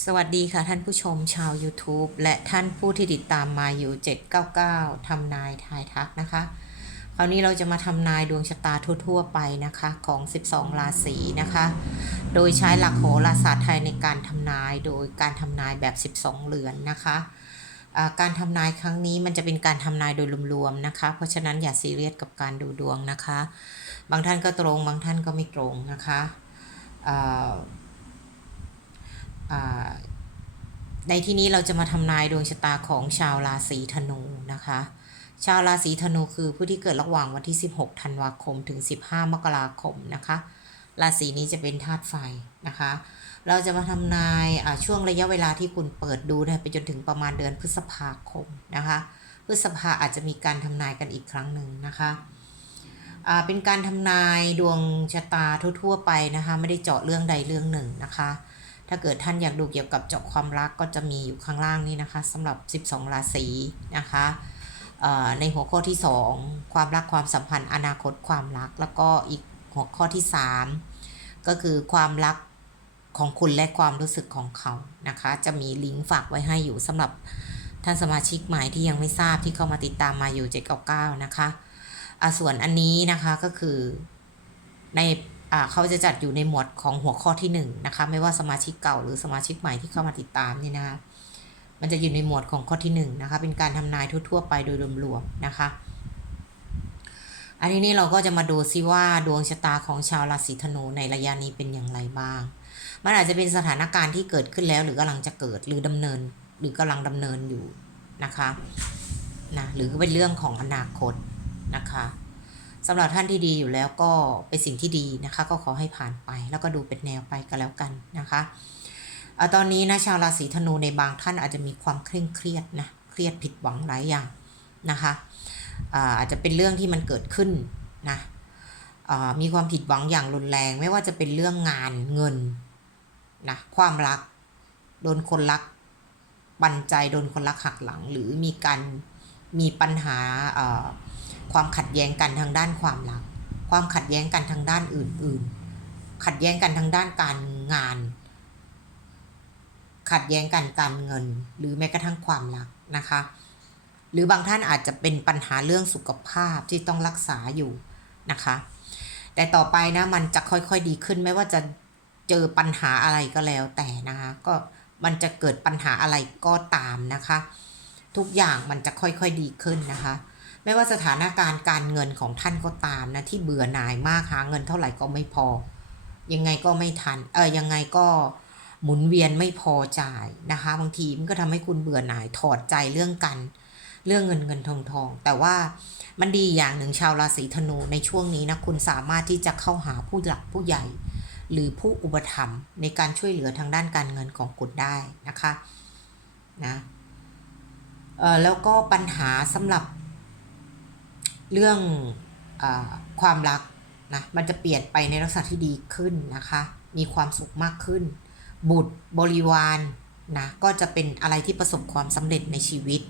สวัสดีค่ะท่านผู้ชมชาว YouTube และท่านผู้ที่ติดตามมาอยู่ 799 ทำนายทายทักนะคะ คราวนี้เราจะมาทำนายดวงชะตาทั่วๆไปนะคะของ 12 ราศีนะคะ โดยใช้หลักโหราศาสตร์ไทยในการทำนายโดยการทำนายแบบ 12 เหรือนนะคะการทำนายครั้งนี้มันจะเป็นการทำนายโดยรวมๆนะคะ เพราะฉะนั้นอย่าซีเรียสกับการดูดวงนะคะ บางท่านก็ตรงบางท่านก็ไม่ตรงนะคะ ในที่นี้เราจะมาทำนายดวงชะตาของชาวราศีธนูนะคะ ชาวราศีธนูคือผู้ที่เกิดระหว่างวันที่ 16 ธันวาคมถึง 15 มกราคมนะคะ ราศีนี้จะเป็นธาตุไฟนะคะ เราจะมาทำนายช่วงระยะเวลาที่คุณเปิดดูไปจนถึงประมาณเดือนพฤษภาคมนะคะ พฤษภาอาจจะมีการทำนายกันอีกครั้งหนึ่งนะคะเป็นการทำนายดวงชะตาทั่ว ๆ ไปนะคะ ไม่ได้เจาะเรื่องใดเรื่องหนึ่งนะคะ ถ้าเกิดท่านอยากดูเกี่ยวกับเจาะความรักก็จะมีอยู่ข้างล่างนี้นะคะสำหรับ 12 ราศีนะคะในหัวข้อที่ 2 ความรักความสัมพันธ์ อนาคตความรัก แล้วก็อีกหัวข้อที่ 3 ก็คือความรักของคุณและความรู้สึกของเขานะคะ จะมีลิงก์ฝากไว้ให้อยู่สำหรับท่านสมาชิกใหม่ที่ยังไม่ทราบที่เข้ามาติดตามมาอยู่799นะคะะส่วนอันนี้นะคะก็คือใน เขาจะจัดอยู่ในหมวดของหัวข้อที่1นงนะคะไม่ว่าสมาชิกเก่าหรือสมาชิกใหม่ที่เข้ามาติดตามนี่นะคะมันจะอยู่ในหมวดของข้อที่1นงนะคะเป็นการทำนายทั่วๆไปโดยรวมๆนะคะ อันนี้นี่เราก็จะมาดูซิว่าดวงชะตาของชาวราศีธนูในระยะนี้เป็นอย่างไรบ้าง มันอาจจะเป็นสถานการณ์ที่เกิดขึ้นแล้วหรือกำลังจะเกิดหรือดำเนินหรือกำลังดำเนินอยู่นะคะนะหรือเป็นเรื่องของอนาคตนะคะ สำหรับท่านที่ดีอยู่แล้วก็เป็นสิ่งที่ดีนะคะ ก็ขอให้ผ่านไป แล้วก็ดูเป็นแนวไปก็แล้วกันนะคะอตอนนี้นะชาวราศีธนูในบางท่านอาจจะมีความเคร่งเครียดนะเครียดผิดหวังหลายอย่างนะคะอาจจะเป็นเรื่องที่มันเกิดขึ้นนะมีความผิดหวังอย่างรุนแรง ไม่ว่าจะเป็นเรื่องงานเงินนะความรักโดนคนรักบันใจโดนคนรักหักหลัง หรือมีการมีปัญหา ความขัดแย้งกันทางด้านความรัก ความขัดแย้งกันทางด้านอื่น ๆ ขัดแย้งกันทางด้านการงาน ขัดแย้งกันการเงิน หรือแม้กระทั่งความรักนะคะ หรือบางท่านอาจจะเป็นปัญหาเรื่องสุขภาพที่ต้องรักษาอยู่นะคะ แต่ต่อไปนะมันจะค่อยๆดีขึ้นไม่ว่าจะเจอปัญหาอะไรก็แล้วแต่นะคะก็มันจะเกิดปัญหาอะไรก็ตามนะคะ ทุกอย่างมันจะค่อยๆดีขึ้นนะคะ ไม่ว่าสถานการณ์การเงินของท่านก็ตามนะที่เบื่อหน่ายมากหาเงินเท่าไหร่ก็ไม่พอ ยังไงก็ไม่ทันเออยังไงก็หมุนเวียนไม่พอจ่ายนะคะ บางทีมันก็ทำให้คุณเบื่อหน่ายถอดใจเรื่องกัน เรื่องเงินเงินทองทอง แต่ว่ามันดีอย่างหนึ่งชาวราศีธนูในช่วงนี้นะคุณสามารถที่จะเข้าหาผู้หลักผู้ใหญ่ หรือผู้อุปถัมภ์ในการช่วยเหลือทางด้านการเงินของคุณได้นะคะนะเออแล้วก็ปัญหาสำหรับ เรื่องอความรักนะมันจะเปลี่ยนไปในลักษณะที่ดีขึ้นนะคะ มีความสุขมากขึ้น บุตรบริวารนะก็จะเป็นอะไรที่ประสบความสำเร็จในชีวิต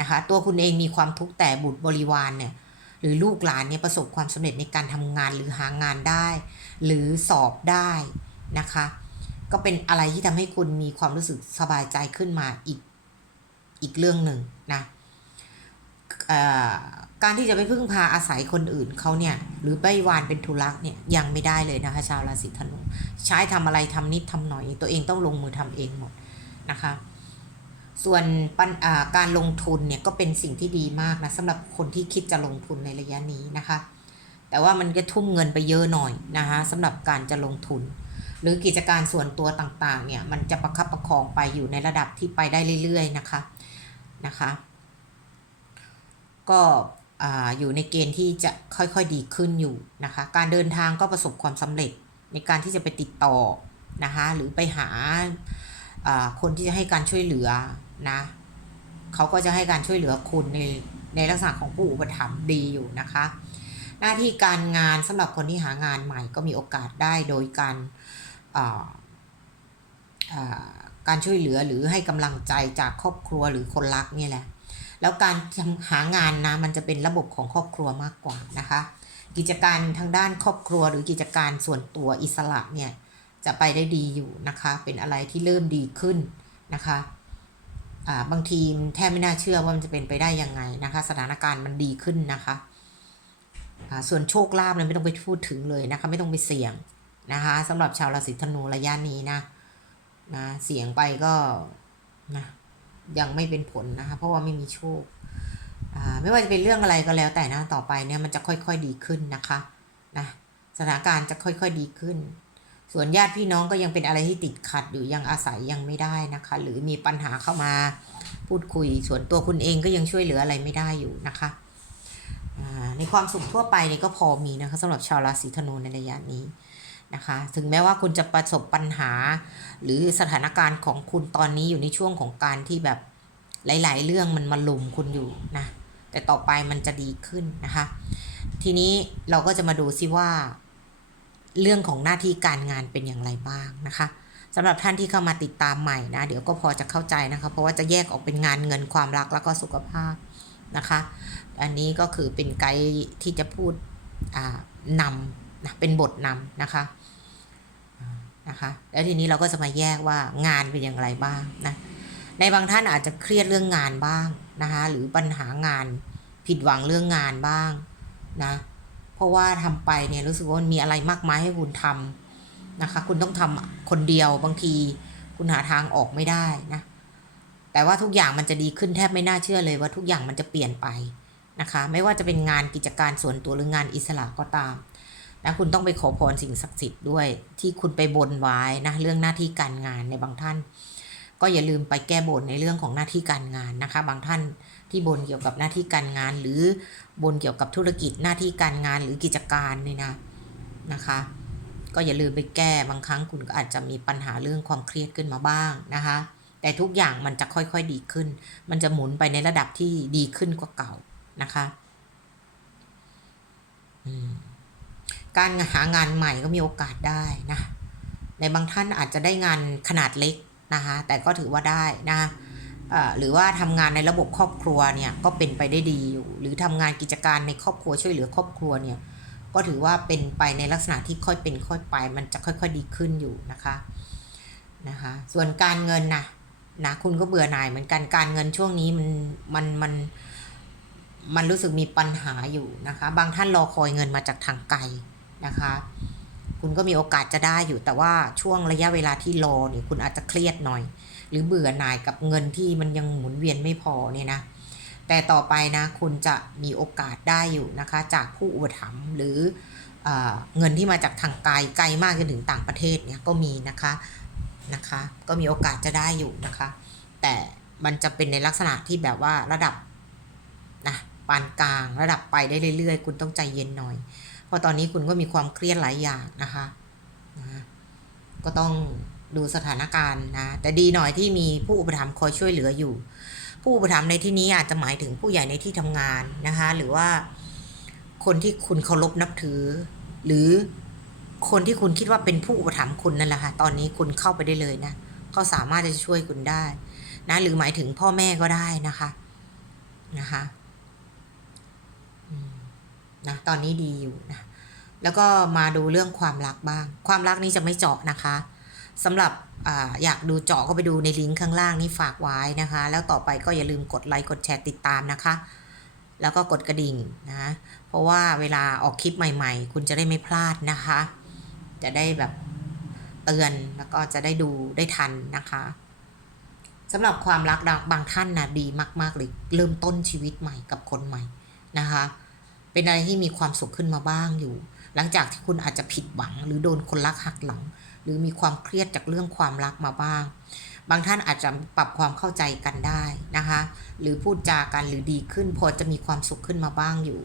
นะคะ ตัวคุณเองมีความทุกข์แต่บุตรบริวารเนี่ยหรือลูกหลานเนี่ยประสบความสำเร็จในการทำงานหรือหางานได้ หรือสอบได้นะคะ ก็เป็นอะไรที่ทำให้คุณมีความรู้สึกสบายใจขึ้นมาอีกอีกเรื่องหนึ่งนะ การที่จะไปพึ่งพาอาศัยคนอื่นเขาเนี่ย หรือไปวานเป็นธุรักเนี่ยยังไม่ได้เลยนะคะ ชาวราศีธนูใช้ทำอะไรทำนิดทำหน่อย ตัวเองต้องลงมือทำเองหมดนะคะ ส่วนปัญการลงทุนเนี่ยก็เป็นสิ่งที่ดีมากนะสำหรับคนที่คิดจะลงทุนในระยะนี้นะคะ แต่ว่ามันก็ทุ่มเงินไปเยอะหน่อยนะคะสำหรับการจะลงทุน หรือกิจการส่วนตัวต่างๆเนี่ยมันจะประคับประคองไปอยู่ในระดับที่ไปได้เรื่อย ๆ นะคะนะคะ ก็ออยู่ในเกณฑ์ที่จะค่อยๆดีขึ้นอยู่นะคะ การเดินทางก็ประสบความสำเร็จในการที่จะไปติดต่อนะคะหรือไปหาคนที่จะให้การช่วยเหลือนะเขาก็จะให้การช่วยเหลือคุณในในลักษณะของผู้อุปถัมภ์ดีอยู่นะคะ หน้าที่การงานสำหรับคนที่หางานใหม่ก็มีโอกาสได้โดยการการช่วยเหลือหรือให้กำลังใจจากครอบครัวหรือคนรักนี่แหละ แล้วการหางานนะมันจะเป็นระบบของครอบครัวมากกว่านะคะ กิจการทางด้านครอบครัวหรือกิจการส่วนตัวอิสระเนี่ยจะไปได้ดีอยู่นะคะ เป็นอะไรที่เริ่มดีขึ้นนะคะาบางทีแทบไม่น่าเชื่อว่ามันจะเป็นไปได้ยังไงนะคะ สถานการณ์มันดีขึ้นนะคะส่วนโชคลาภเนี่ยไม่ต้องไปพูดถึงเลยนะคะ ไม่ต้องไปเสี่ยงนะคะสำหรับชาวราศีธนูระยะนี้นะนะเสี่ยงไปก็นะ ยังไม่เป็นผลนะคะ เพราะว่าไม่มีโชคอ่าไม่ว่าจะเป็นเรื่องอะไรก็แล้วแต่นะต่อไปเนี่ยมันจะค่อยๆดีขึ้นนะคะนะสถานการณ์จะค่อยๆดีขึ้น ส่วนญาติพี่น้องก็ยังเป็นอะไรที่ติดขัดหรือยังอาศัยยังไม่ได้นะคะ หรือมีปัญหาเข้ามาพูดคุย ส่วนตัวคุณเองก็ยังช่วยเหลืออะไรไม่ได้อยู่นะคะอ่าในความสุขทั่วไปเนี่ยก็พอมีนะคะสำหรับชาวราศีธนูในระยะนี้ นะคะถึงแม้ว่าคุณจะประสบปัญหา หรือสถานการณ์ของคุณตอนนี้อยู่ในช่วงของการที่แบบหลาย ๆ เรื่องมันมาลุมคุณอยู่นะแต่ต่อไปมันจะดีขึ้นนะคะ ทีนี้เราก็จะมาดูซิว่า เรื่องของหน้าที่การงานเป็นอย่างไรบ้างนะคะสำหรับท่านที่เข้ามาติดตามใหม่นะ เดี๋ยวก็พอจะเข้าใจนะคะ เพราะว่าจะแยกออกเป็นงานเงินความรักแล้วก็สุขภาพนะคะ อันนี้ก็คือเป็นไกด์ที่จะพูดนำ นะเป็นบทนำนะคะนะคะแล้วทีนี้เราก็จะมาแยกว่างานเป็นอย่างไรบ้างนะในบางท่านอาจจะเครียดเรื่องงานบ้างนะคะหรือปัญหางานผิดหวังเรื่องงานบ้างนะเพราะว่าทำไปเนี่ยรู้สึกว่ามันมีอะไรมากมายให้คุณทำนะคะคุณต้องทำคนเดียวบางทีคุณหาทางออกไม่ได้นะแต่ว่าทุกอย่างมันจะดีขึ้นแทบไม่น่าเชื่อเลยว่าทุกอย่างมันจะเปลี่ยนไปนะคะไม่ว่าจะเป็นงานกิจการส่วนตัวหรืองานอิสระก็ตาม นะคุณต้องไปขอพรสิ่งศักดิ์สิทธิ์ด้วย ที่คุณไปบนไว้นะเรื่องหน้าที่การงานในบางท่าน ก็อย่าลืมไปแก้บนในเรื่องของหน้าที่การงานนะคะ บางท่านที่บนเกี่ยวกับหน้าที่การงาน หรือบนเกี่ยวกับธุรกิจหน้าที่การงานหรือกิจการนี่นะนะคะ ก็อย่าลืมไปแก้บางครั้งคุณก็อาจจะมีปัญหาเรื่องความเครียดขึ้นมาบ้างนะคะแต่ทุกอย่างมันจะค่อยๆดีขึ้น มันจะหมุนไปในระดับที่ดีขึ้นกว่าเก่านะคะ อืม การหางานใหม่ก็มีโอกาสได้นะในบางท่านอาจจะได้งานขนาดเล็กนะคะแต่ก็ถือว่าได้นะหรือว่าทำงานในระบบครอบครัวเนี่ยก็เป็นไปได้ดีอยู่ หรือทำงานกิจการในครอบครัวช่วยเหลือครอบครัวเนี่ยก็ถือว่าเป็นไปในลักษณะที่ค่อยเป็นค่อยไป มันจะค่อย ๆ ดีขึ้นอยู่นะคะนะคะส่วนการเงินนะนะคุณก็เบื่อหน่ายเหมือนกันการเงินช่วงนี้มันมันมันมันรู้สึกมีปัญหาอยู่นะคะ บางท่านรอคอยเงินมาจากทางไกล นะคะ คุณก็มีโอกาสจะได้อยู่แต่ว่าช่วงระยะเวลาที่รอเนี่ยคุณอาจจะเครียดหน่อย หรือเบื่อหน่ายกับเงินที่มันยังหมุนเวียนไม่พอเนี่ยนะแต่ต่อไปนะคุณจะมีโอกาสได้อยู่นะคะ จากผู้อุปถัมภ์หรือเออเงินที่มาจากทางไกลไกลมากจนถึงต่างประเทศเนี่ยก็มีนะคะนะคะ ก็มีโอกาสจะได้อยู่นะคะ แต่มันจะเป็นในลักษณะที่แบบว่าระดับนะปานกลางระดับไปได้เรื่อยๆ คุณต้องใจเย็นหน่อย เพราะตอนนี้คุณก็มีความเครียดหลายอย่างนะคะนะก็ต้องดูสถานการณ์นะ แต่ดีหน่อยที่มีผู้อุปถัมภ์คอยช่วยเหลืออยู่ ผู้อุปถัมภ์ในที่นี้อาจจะหมายถึงผู้ใหญ่ในที่ทำงานนะคะ หรือว่าคนที่คุณเคารพนับถือ หรือคนที่คุณคิดว่าเป็นผู้อุปถัมภ์คุณนั่นแหละค่ะ ตอนนี้คุณเข้าไปได้เลยนะเขาสามารถจะช่วยคุณได้ นะ หรือหมายถึงพ่อแม่ก็ได้นะคะ นะคะ นะตอนนี้ดีอยู่นะแล้วก็มาดูเรื่องความรักบ้าง ความรักนี้จะไม่เจาะนะคะสำหรับออยากดูเจาะก็ไปดูในลิงก์ข้างล่างนี่ฝากไว้นะคะ แล้วต่อไปก็อย่าลืมกดไลค์กดแชร์ติดตามนะคะ แล้วก็กดกระดิ่งนะเพราะว่าเวลาออกคลิปใหม่ ๆ คุณจะได้ไม่พลาดนะคะ จะได้แบบเตือนแล้วก็จะได้ดูได้ทันนะคะสำหรับความรักบางท่านนะดีมาก ๆ เลยเริ่มต้นชีวิตใหม่กับคนใหม่นะคะ เป็นอะไรที่มีความสุขขึ้นมาบ้างอยู่ หลังจากที่คุณอาจจะผิดหวัง หรือโดนคนรักหักหลัง หรือมีความเครียดจากเรื่องความรักมาบ้าง บางท่านอาจจะปรับความเข้าใจกันได้นะคะ หรือพูดจากันหรือดีขึ้น พอจะมีความสุขขึ้นมาบ้างอยู่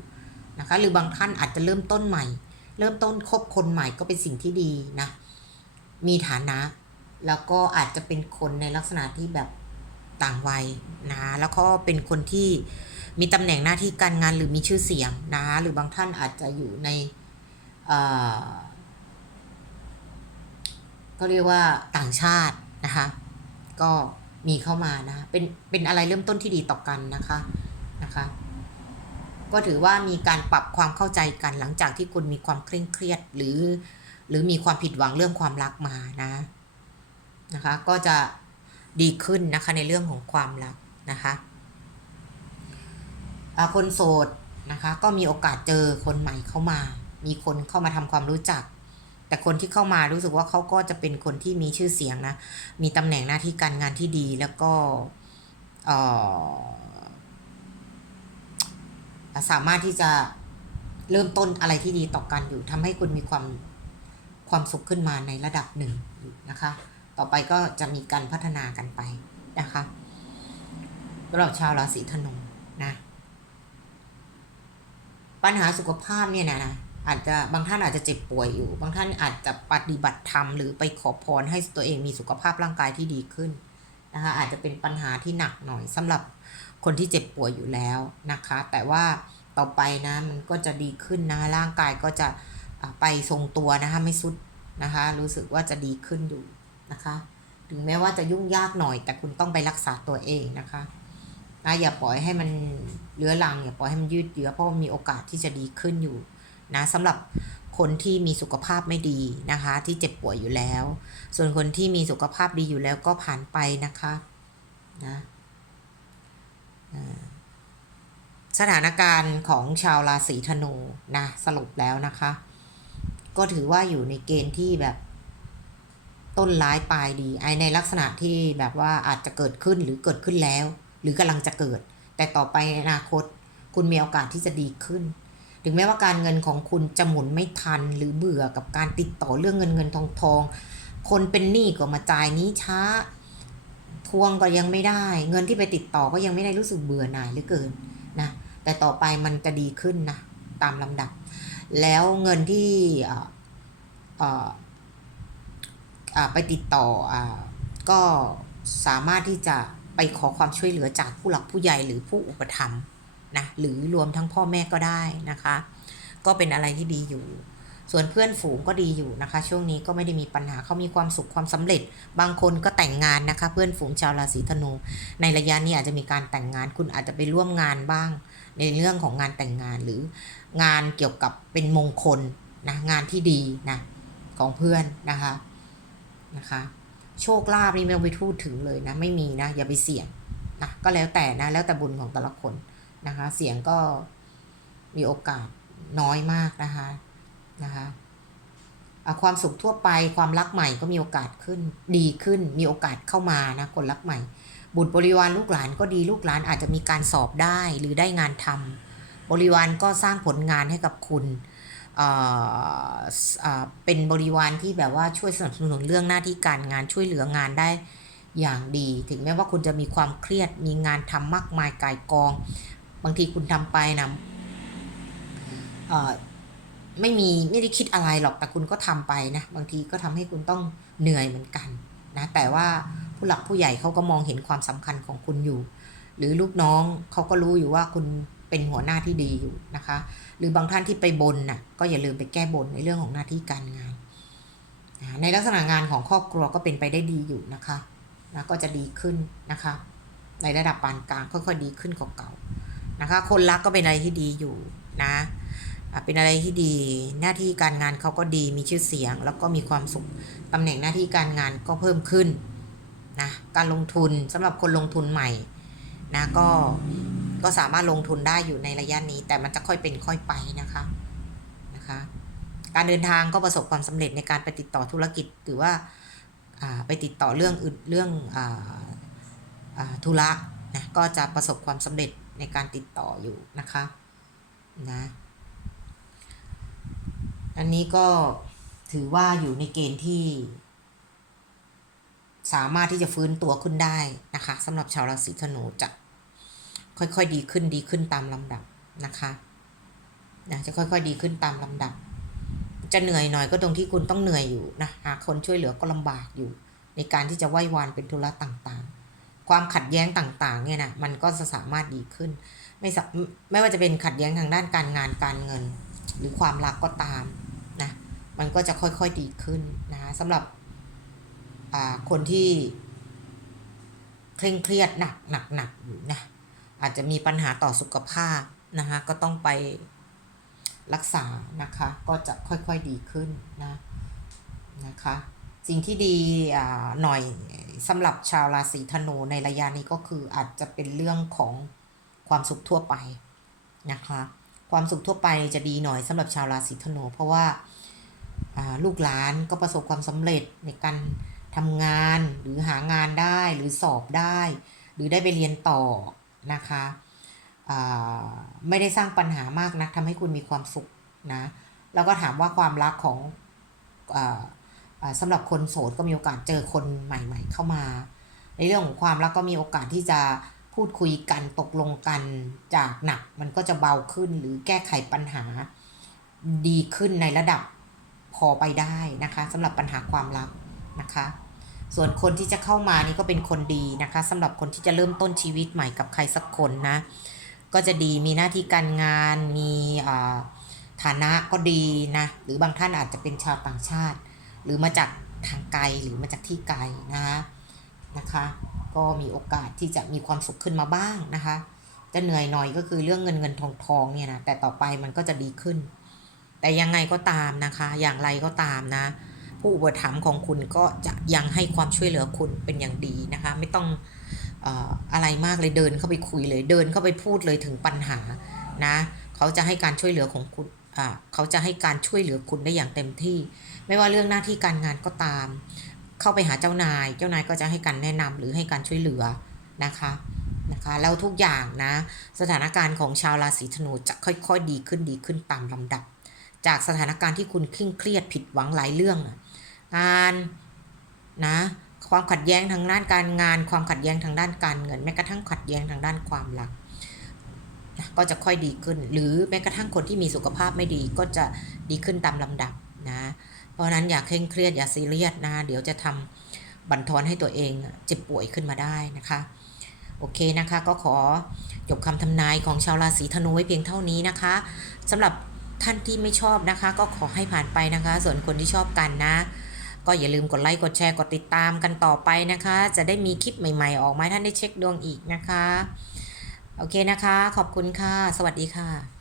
นะคะหรือบางท่านอาจจะเริ่มต้นใหม่ เริ่มต้นคบคนใหม่ก็เป็นสิ่งที่ดีนะมีฐานะ แล้วก็อาจจะเป็นคนในลักษณะที่แบบต่างวัยนะแล้วก็เป็นคนที่ มีตำแหน่งหน้าที่การงานหรือมีชื่อเสียงนะหรือบางท่านอาจจะอยู่ในเอ่อก็เรียกว่าต่างชาตินะคะ ก็มีเข้ามานะเป็นเป็นอะไรเริ่มต้นที่ดีต่อกันนะคะนะคะ ก็ถือว่ามีการปรับความเข้าใจกันหลังจากที่คุณมีความเคร่งเครียดหรือ หรือมีความผิดหวังเรื่องความรักมานะนะคะ ก็จะดีขึ้นนะคะในเรื่องของความรักนะคะ คนโสดนะคะ ก็มีโอกาสเจอคนใหม่เข้ามา มีคนเข้ามาทำความรู้จัก แต่คนที่เข้ามารู้สึกว่าเขาก็จะเป็นคนที่มีชื่อเสียงนะ มีตำแหน่งหน้าที่การงานที่ดีแล้วก็สามารถที่จะเริ่มต้นอะไรที่ดีต่อกันอยู่ทำให้คุณมีความความสุขขึ้นมาในระดับหนึ่งนะคะ ต่อไปก็จะมีการพัฒนากันไปนะคะสำหรับชาวราศีธนูนะ ปัญหาสุขภาพเนี่ยนะนะอาจจะบางท่านอาจจะเจ็บป่วยอยู่ บางท่านอาจจะปฏิบัติธรรมหรือไปขอพรให้ตัวเองมีสุขภาพร่างกายที่ดีขึ้นนะคะอาจจะเป็นปัญหาที่หนักหน่อยสำหรับคนที่เจ็บป่วยอยู่แล้วนะคะ แต่ว่าต่อไปนะมันก็จะดีขึ้นนะร่างกายก็จะไปทรงตัวนะคะไม่สุดนะคะ รู้สึกว่าจะดีขึ้นอยู่นะคะ ถึงแม้ว่าจะยุ่งยากหน่อย แต่คุณต้องไปรักษาตัวเองนะคะ นะอย่าปล่อยให้มันเลื้อรังอย่าปล่อยให้มันยืดเยื้อเพราะมีโอกาสที่จะดีขึ้นอยู่นะสำหรับคนที่มีสุขภาพไม่ดีนะคะ ที่เจ็บป่วยอยู่แล้ว ส่วนคนที่มีสุขภาพดีอยู่แล้วก็ผ่านไปนะคะนะสถานการณ์ของชาวราศีธนูนะสรุปแล้วนะคะ ก็ถือว่าอยู่ในเกณฑ์ที่แบบต้นร้ายปลายดีไอในลักษณะที่แบบว่าอาจจะเกิดขึ้นหรือเกิดขึ้นแล้ว หรือกำลังจะเกิด แต่ต่อไปในอนาคต คุณมีโอกาสที่จะดีขึ้น ถึงแม้ว่าการเงินของคุณจะหมุนไม่ทัน หรือเบื่อกับการติดต่อเรื่องเงินเงินทองทอง คนเป็นหนี้ก็มาจ่ายนี้ช้า ทวงก็ยังไม่ได้ เงินที่ไปติดต่อก็ยังไม่ได้รู้สึกเบื่อหน่ายเหลือเกินนะ แต่ต่อไปมันจะดีขึ้นนะตามลำดับ แล้วเงินที่ไปติดต่ออก็สามารถที่จะ ไปขอความช่วยเหลือจากผู้หลักผู้ใหญ่หรือผู้อุปถัมภ์นะหรือรวมทั้งพ่อแม่ก็ได้นะคะ ก็เป็นอะไรที่ดีอยู่ ส่วนเพื่อนฝูงก็ดีอยู่นะคะ ช่วงนี้ก็ไม่ได้มีปัญหาเขามีความสุขความสำเร็จ บางคนก็แต่งงานนะคะ เพื่อนฝูงชาวราศีธนู ในระยะนี้อาจจะมีการแต่งงานคุณอาจจะไปร่วมงานบ้าง ในเรื่องของงานแต่งงานหรืองานเกี่ยวกับเป็นมงคลนะงานที่ดีนะของเพื่อนนะคะนะคะ โชคลาภนี่ไม่ต้องไปพูดถึงเลยนะไม่มีนะอย่าไปเสี่ยงนะก็แล้วแต่นะแล้วแต่บุญของแต่ละคนนะคะ เสี่ยงก็มีโอกาสน้อยมากนะคะนะคะะความสุขทั่วไปความรักใหม่ก็มีโอกาสขึ้นดีขึ้น มีโอกาสเข้ามานะคนรักใหม่ บุตรบริวารลูกหลานก็ดีลูกหลานอาจจะมีการสอบได้หรือได้งานทำบริวารก็สร้างผลงานให้กับคุณ เอ่อเเป็นบริวารที่แบบว่าช่วยสนับสนุนเรื่องหน้าที่การงานช่วยเหลืองานได้อย่างดี ถึงแม้ว่าคุณจะมีความเครียดมีงานทำมากมายกายกอง บางทีคุณทำไปนะเออไม่มีไม่ได้คิดอะไรหรอกแต่คุณก็ทำไปนะบางทีก็ทำให้คุณต้องเหนื่อยเหมือนกันนะแต่ว่าผู้หลักผู้ใหญ่เขาก็มองเห็นความสำคัญของคุณอยู่ หรือลูกน้องเขาก็รู้อยู่ว่าคุณ เป็นหัวหน้าที่ดีอยู่นะคะ หรือบางท่านที่ไปบนน่ะก็อย่าลืมไปแก้บนในเรื่องของหน้าที่การงาน ในลักษณะงานของครอบครัวก็เป็นไปได้ดีอยู่นะคะนะก็จะดีขึ้นนะคะ ในระดับปานกลางค่อยๆดีขึ้นกว่าเก่านะคะ คนรักก็เป็นอะไรที่ดีอยู่นะเป็นอะไรที่ดี หน้าที่การงานเขาก็ดี มีชื่อเสียง แล้วก็มีความสุขตำแหน่งหน้าที่การงานก็เพิ่มขึ้นนะ การลงทุนสำหรับคนลงทุนใหม่นะก็ ก็สามารถลงทุนได้อยู่ในระยะนี้ แต่มันจะค่อยเป็นค่อยไปนะคะนะคะ การเดินทางก็ประสบความสำเร็จในการไปติดต่อธุรกิจหรือว่าไปติดต่อเรื่องอื่นเรื่องออธุระนะก็จะประสบความสำเร็จในการติดต่ออยู่นะคะนะอันนี้ก็ถือว่าอยู่ในเกณฑ์ที่สามารถที่จะฟื้นตัวขึ้นได้นะคะสำหรับชาวราศีธนูจะ ค่อยๆดีขึ้นดีขึ้นตามลำดับนะคะนะจะค่อยๆดีขึ้นตามลำดับ จะเหนื่อยหน่อยก็ตรงที่คุณต้องเหนื่อยอยู่นะหาคนช่วยเหลือก็ลำบากอยู่ ในการที่จะไหว้วานเป็นธุระต่างๆ ความขัดแย้งต่างๆเนี่ยนะมันก็จะสามารถดีขึ้น ไม่สะไม่ว่าจะเป็นขัดแย้งทางด้านการงานการเงิน หรือความรักก็ตามนะมันก็จะค่อยๆดีขึ้นนะคะสำหรับคนที่เคร่งเครียดหนักหนักหนักอยู่นะ อาจจะมีปัญหาต่อสุขภาพนะคะก็ต้องไปรักษานะคะก็จะค่อยๆดีขึ้นนะนะคะสิ่งที่ดีอ่าหน่อยสำหรับชาวราศีธนูในระยะนี้ก็คืออาจจะเป็นเรื่องของความสุขทั่วไปนะคะความสุขทั่วไปจะดีหน่อยสำหรับชาวราศีธนูเพราะว่าอ่าลูกหลานก็ประสบความสำเร็จในการทำงานหรือหางานได้หรือสอบได้ หรือได้ไปเรียนต่อ นะคะไม่ได้สร้างปัญหามากนักทำให้คุณมีความสุขนะ แล้วก็ถามว่าความรักของออสำหรับคนโสดก็มีโอกาสเจอคนใหม่ ๆ เข้ามา ในเรื่องของความรักก็มีโอกาสที่จะพูดคุยกันตกลงกันจากหนักมันก็จะเบาขึ้นหรือแก้ไขปัญหาดีขึ้นในระดับพอไปได้นะคะสำหรับปัญหาความรักนะคะ ส่วนคนที่จะเข้ามานี่ก็เป็นคนดีนะคะสำหรับคนที่จะเริ่มต้นชีวิตใหม่กับใครสักคนนะ ก็จะดีมีหน้าที่การงานมีฐานะก็ดีนะหรือบางท่านอาจจะเป็นชาวต่างชาติ หรือมาจากทางไกลหรือมาจากที่ไกลนะคะนะคะ ก็มีโอกาสที่จะมีความสุขขึ้นมาบ้างนะคะ จะเหนื่อยหน่อยก็คือเรื่องเงินเงินทองทองเนี่ยนะแต่ต่อไปมันก็จะดีขึ้น แต่ยังไงก็ตามนะคะ อย่างไรก็ตามนะ ผู้อุปถัมภ์ของคุณก็จะยังให้ความช่วยเหลือคุณเป็นอย่างดีนะคะ ไม่ต้องอะไรมากเลยเดินเข้าไปคุยเลยเดินเข้าไปพูดเลยถึงปัญหานะเขาจะให้การช่วยเหลือของคุณเขาจะให้การช่วยเหลือคุณได้อย่างเต็มที่ ไม่ว่าเรื่องหน้าที่การงานก็ตาม เข้าไปหาเจ้านาย เจ้านายก็จะให้การแนะนำหรือให้การช่วยเหลือนะคะนะคะแล้วทุกอย่างนะสถานการณ์ของชาวราศีธนูจะค่อยๆ ดีขึ้นดีขึ้นตามลำดับ จากสถานการณ์ที่คุณเคร่งเครียดผิดหวังหลายเรื่องอะ งานนะความขัดแย้งทางด้านการงาน ความขัดแย้งทางด้านการเงินแม้กระทั่งขัดแย้งทางด้านความรักก็จะค่อยดีขึ้น หรือแม้กระทั่งคนที่มีสุขภาพไม่ดีก็จะดีขึ้นตามลำดับนะเพราะนั้นอย่าเคร่งเครียดอย่าซีเรียสนะ เดี๋ยวจะทำบั่นทอนให้ตัวเองเจ็บป่วยขึ้นมาได้นะคะ โอเคนะคะ ก็ขอจบคำทำนายของชาวราศีธนูไว้เพียงเท่านี้นะคะสำหรับท่านที่ไม่ชอบนะคะ ก็ขอให้ผ่านไปนะคะ ส่วนคนที่ชอบกันนะ ก็อย่าลืมกดไลค์กดแชร์กดติดตามกันต่อไปนะคะ จะได้มีคลิปใหม่ๆ ออกมาท่านได้เช็คดวงอีกนะคะ โอเคนะคะ ขอบคุณค่ะ สวัสดีค่ะ